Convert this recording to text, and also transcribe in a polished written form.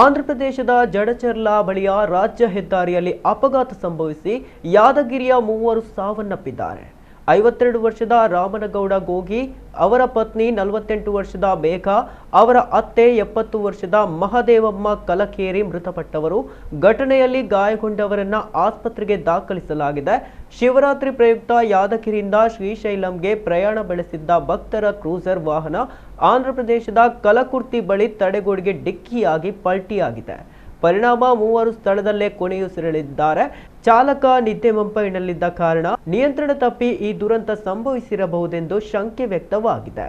ಆಂಧ್ರಪ್ರದೇಶದ ಜಡಚರ್ಲಾ ಬಳಿಯ ರಾಜ್ಯ ಹೆದ್ದಾರಿಯಲ್ಲಿ ಅಪಘಾತ ಸಂಭವಿಸಿ ಯಾದಗಿರಿಯ ಮೂವರು ಸಾವನ್ನಪ್ಪಿದ್ದಾರೆ. 52 ವರ್ಷದ ರಾಮನಗೌಡ ಗೋಗಿ, ಅವರ ಪತ್ನಿ 48 ವರ್ಷದ ಮೇಘ, ಅವರ ಅತ್ತೆ 70 ವರ್ಷದ ಮಹದೇವಮ್ಮ ಕಲಕೇರಿ ಮೃತಪಟ್ಟವರು. ಘಟನೆಯಲ್ಲಿ ಗಾಯಗೊಂಡವರನ್ನ ಆಸ್ಪತ್ರೆಗೆ ದಾಖಲಿಸಲಾಗಿದೆ. ಶಿವರಾತ್ರಿ ಪ್ರಯುಕ್ತ ಯಾದಗಿರಿಯಿಂದ ಶ್ರೀಶೈಲಂಗೆ ಪ್ರಯಾಣ ಬೆಳೆಸಿದ್ದ ಭಕ್ತರ ಕ್ರೂಸರ್ ವಾಹನ ಆಂಧ್ರಪ್ರದೇಶದ ಕಲಕುರ್ತಿ ಬಳಿ ತಡೆಗೋಡೆಗೆ ಡಿಕ್ಕಿಯಾಗಿ ಪಲ್ಟಿಯಾಗಿದೆ. ಪರಿಣಾಮ ಮೂವರು ಸ್ಥಳದಲ್ಲೇ ಕೊನೆಯುಸಿರೆಳಿದ್ದಾರೆ. ಚಾಲಕ ನಿದ್ದೆ ಮಂಪೈನಲ್ಲಿದ್ದ ಕಾರಣ ನಿಯಂತ್ರಣ ತಪ್ಪಿ ಈ ದುರಂತ ಸಂಭವಿಸಿರಬಹುದೆಂದು ಶಂಕೆ ವ್ಯಕ್ತವಾಗಿದೆ.